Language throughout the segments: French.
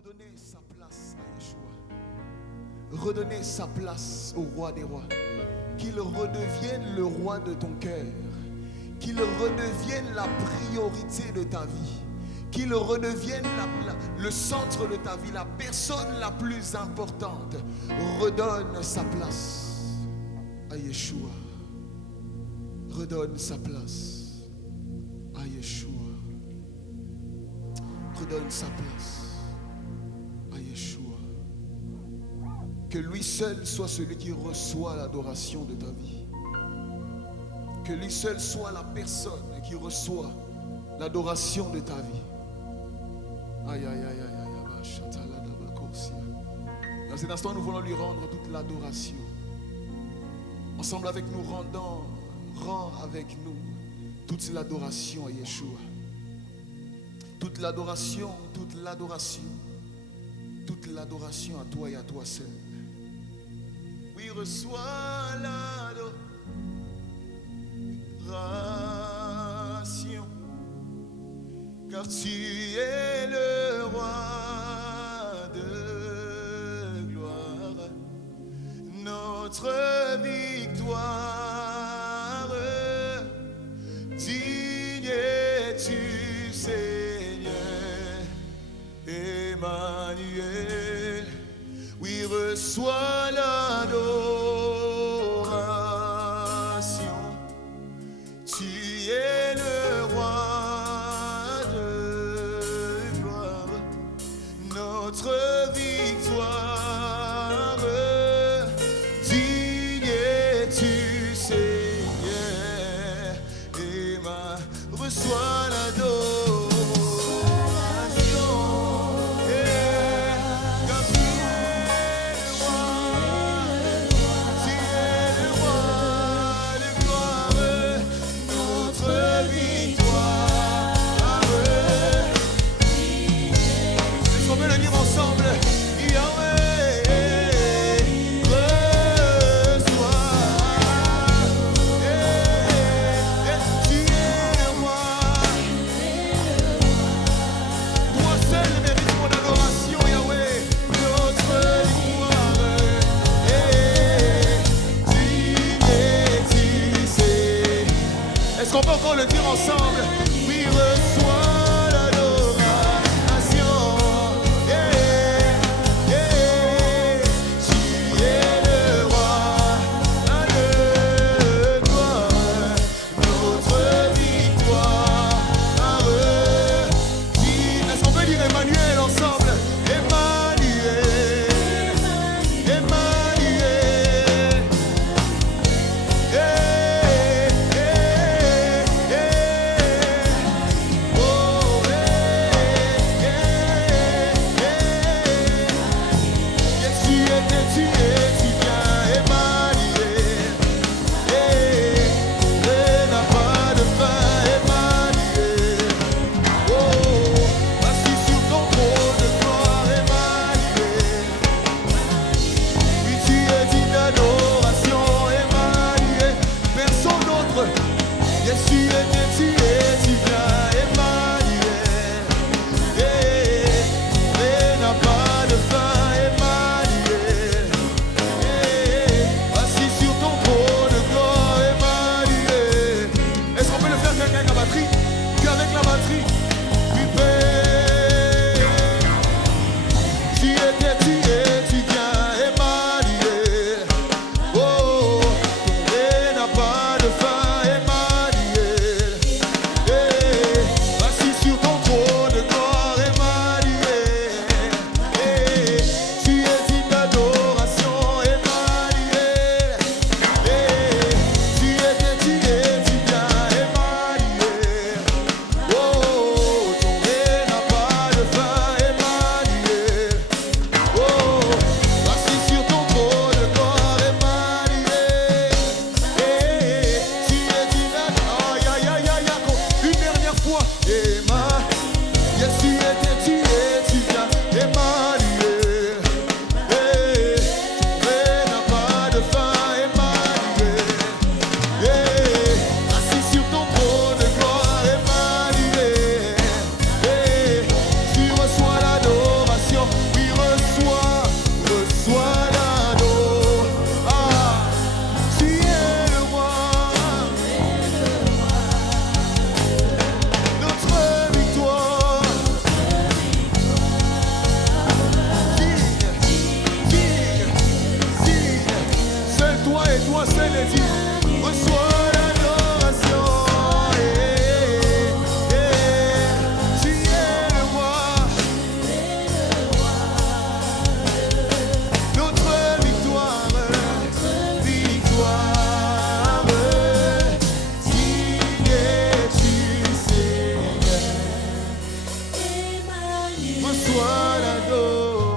redonner sa place à Yeshua. Redonner sa place au roi des rois. Qu'il redevienne le roi de ton cœur. Qu'il redevienne la priorité de ta vie. Qu'il redevienne le centre de ta vie, la personne la plus importante. Redonne sa place à Yeshua. Redonne sa place à Yeshua. Redonne sa place à Yeshua. Que lui seul soit celui qui reçoit l'adoration de ta vie. Que lui seul soit la personne qui reçoit l'adoration de ta vie. Aïe, aïe, aïe, aïe, aïe. Dans cet instant, nous voulons lui rendre toute l'adoration. Ensemble avec nous, rends avec nous toute l'adoration à Yeshua. Toute l'adoration, toute l'adoration. Toute l'adoration à toi et à toi seul. Oui, reçois l'adoration. Car tu es le roi de gloire, notre victoire. Digne es-tu, Seigneur, Emmanuel. Oui, reçois l'adoration. Tu es le roi. Notre victoire, digne es-tu, Seigneur, et reçois l'adoration. Car tu es le roi de gloire, notre victoire. Est-ce qu'on peut le dire ensemble? Est-ce qu'on peut encore le dire ensemble? Oui, reçois l'adoration. Tu es le roi de gloire, notre victoire. Est-ce qu'on peut dire Emmanuel ensemble? Emmanuel, Emmanuel.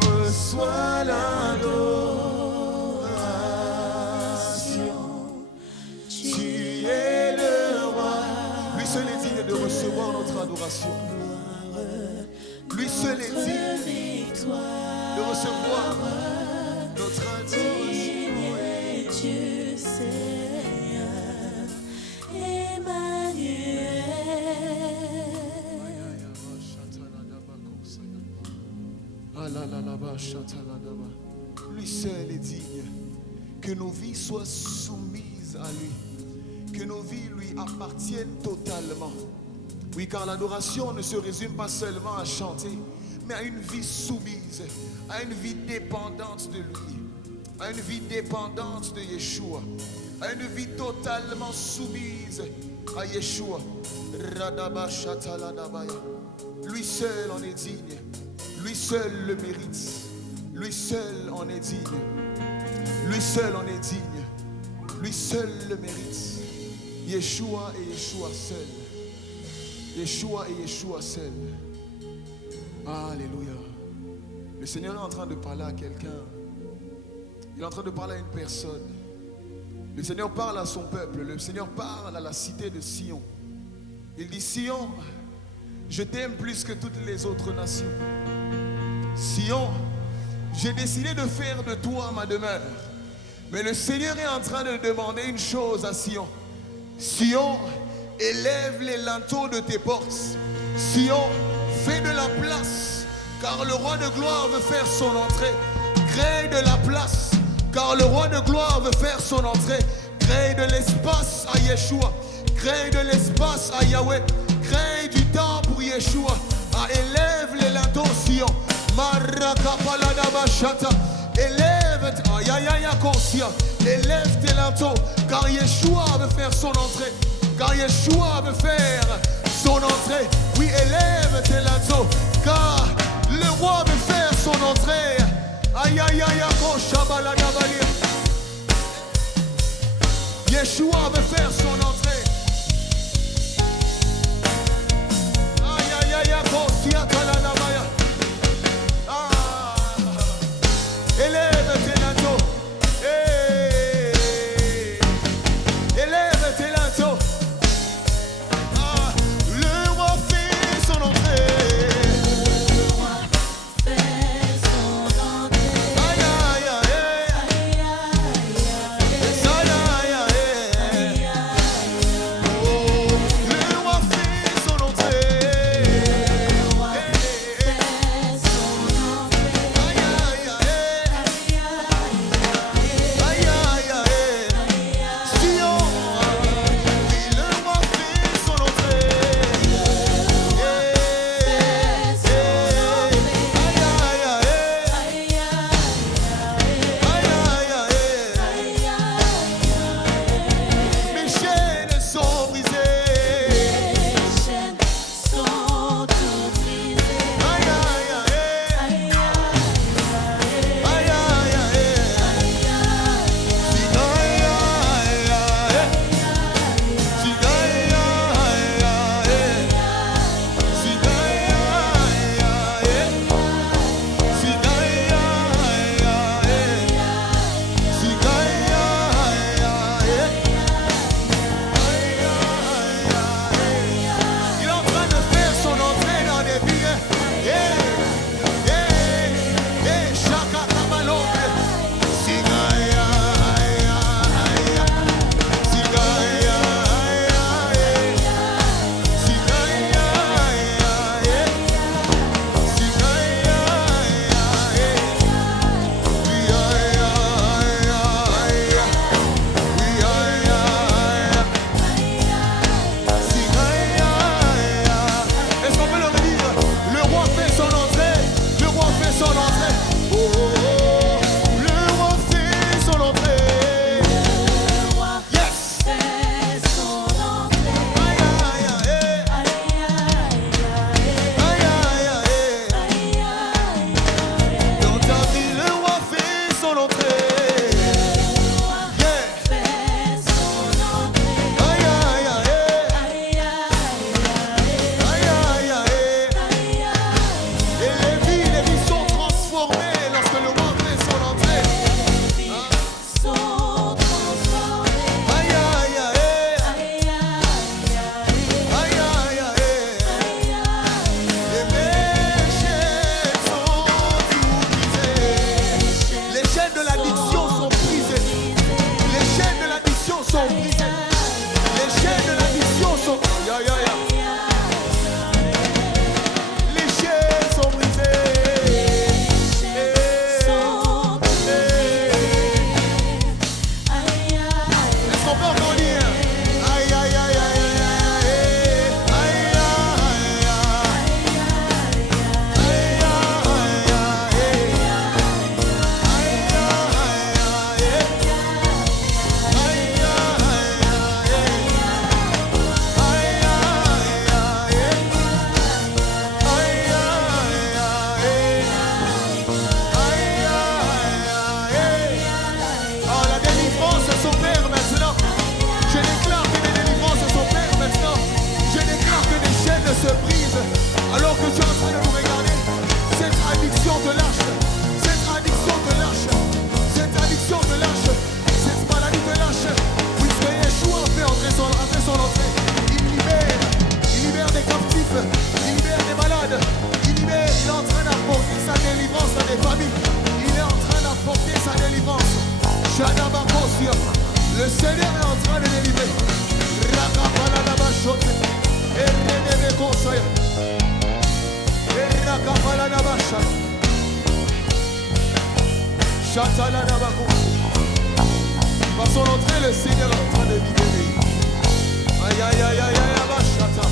Reçois l'adoration. Tu es le roi. Lui seul est digne de recevoir notre adoration. Lui seul est digne de recevoir notre adoration. Dieu Seigneur, Emmanuel. Lui seul est digne que nos vies soient soumises à lui, que nos vies lui appartiennent totalement. Oui, car l'adoration ne se résume pas seulement à chanter, mais à une vie soumise, à une vie dépendante de lui, à une vie dépendante de Yeshua, à une vie totalement soumise à Yeshua. Lui seul en est digne, lui seul le mérite, lui seul en est digne, lui seul en est digne, lui seul le mérite. Yeshua et Yeshua seul. Yeshua et Yeshua seul. Alléluia. Le Seigneur est en train de parler à quelqu'un. Il est en train de parler à une personne. Le Seigneur parle à son peuple. Le Seigneur parle à la cité de Sion. Il dit: Sion, je t'aime plus que toutes les autres nations. Sion, j'ai décidé de faire de toi ma demeure. Mais le Seigneur est en train de demander une chose à Sion. Sion, élève les linteaux de tes portes. Sion, fais de la place, car le roi de gloire veut faire son entrée. Crée de la place, car le roi de gloire veut faire son entrée. Crée de l'espace à Yeshua. Crée de l'espace à Yahweh. Crée du temps pour Yeshua. Élève les linteaux, Sion. Marakapaladabashata. Élève tes linteaux, car Yeshua veut faire son entrée. Car Yeshua veut faire son entrée. Oui, élève tes linteaux, car le roi veut faire son entrée. Aïe aïe aïe, Yeshua veut faire son entrée. Aïe aïe aïe, élève tes linteaux. Élève tes linteaux. Le roi fait son entrée. le roi fait son entrée. Aïe aïe aïe. Aïe aïe Élevé addiction te lâche. Cette addiction te lâche. Cette addiction te lâche. Cette maladie te lâche. Puisque Yeshua a fait son entrée. Il libère des captifs. Il libère des malades. Il est en train d'apporter sa délivrance dans des familles. Il est en train d'apporter sa délivrance. Shadabakosia. Le Seigneur est en train de délivrer. Rakapalanabashote. Erenebekosaya. Erakapalanabasha. Chatalanabakos. Par son entrée, le Seigneur est en train de libérer. Aïe aïe aïe aïe aïe abashata.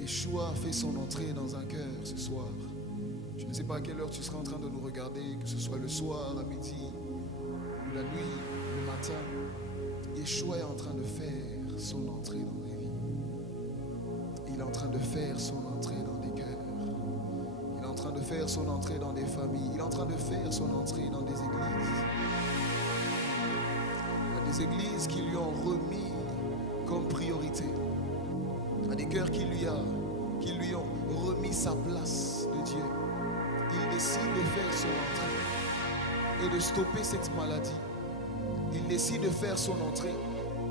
Yeshua a fait son entrée dans un cœur ce soir. Je ne sais pas à quelle heure tu seras en train de nous regarder, que ce soit le soir, à midi, ou la nuit, le matin. Yeshua est en train de faire son entrée dans des vies. Il est en train de faire son entrée dans des cœurs. Il est en train de faire son entrée dans des familles. Il est en train de faire son entrée dans des églises. Il y a des églises qui lui ont remis comme priorité. Il y a des cœurs qui lui ont remis sa place de Dieu. Il décide de faire son entrée et de stopper cette maladie. Il décide de faire son entrée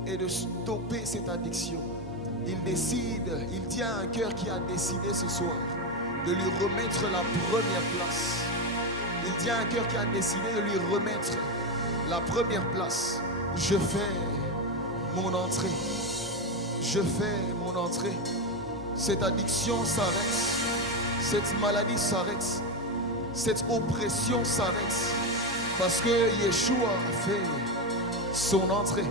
et de stopper cette addiction. Il dit à un cœur qui a décidé ce soir de lui remettre la première place. Il dit à un cœur qui a décidé de lui remettre la première place. Je fais mon entrée. Je fais mon entrée. Cette addiction s'arrête. Cette maladie s'arrête. Cette oppression s'arrête. Parce que Yeshua a fait son entrée.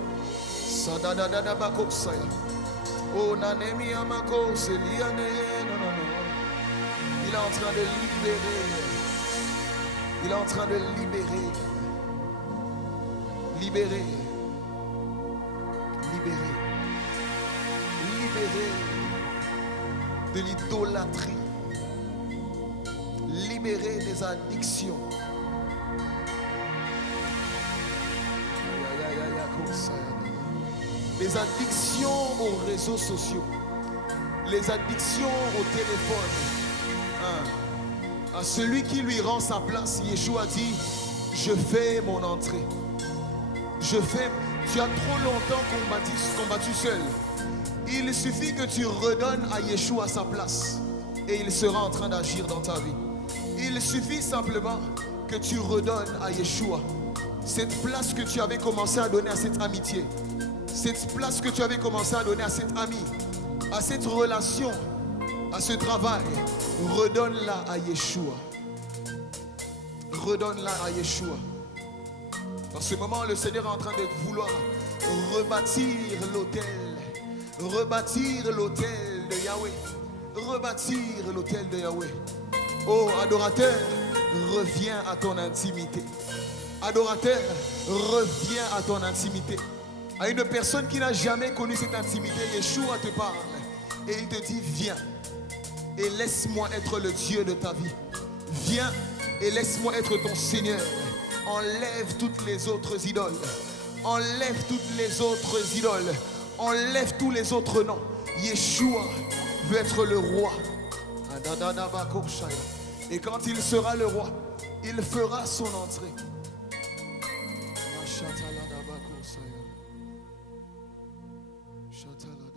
Oh, nanemi amako, c'est liané. Non. Il est en train de libérer. Il est en train de libérer. Libérer. De l'idolâtrie, libérer des addictions. les addictions aux réseaux sociaux, les addictions au téléphone. À celui qui lui rend sa place, Yeshua dit, je fais mon entrée. Tu as trop longtemps combattu seul. Il suffit que tu redonnes à Yeshua sa place et il sera en train d'agir dans ta vie. Il suffit simplement que tu redonnes à Yeshua cette place que tu avais commencé à donner à cette amitié, cette place que tu avais commencé à donner à cet ami, à cette relation, à ce travail. Redonne-la à Yeshua. Redonne-la à Yeshua. En ce moment, le Seigneur est en train de vouloir rebâtir l'autel de Yahweh. Rebâtir l'autel de Yahweh. Oh, adorateur, reviens à ton intimité. Adorateur, reviens à ton intimité. À une personne qui n'a jamais connu cette intimité, Yeshua te parle et il te dit, viens et laisse-moi être le Dieu de ta vie. Viens et laisse-moi être ton Seigneur. Enlève toutes les autres idoles. Enlève toutes les autres idoles. Enlève tous les autres noms. Yeshua veut être le roi. Et quand il sera le roi, il fera son entrée. Shatala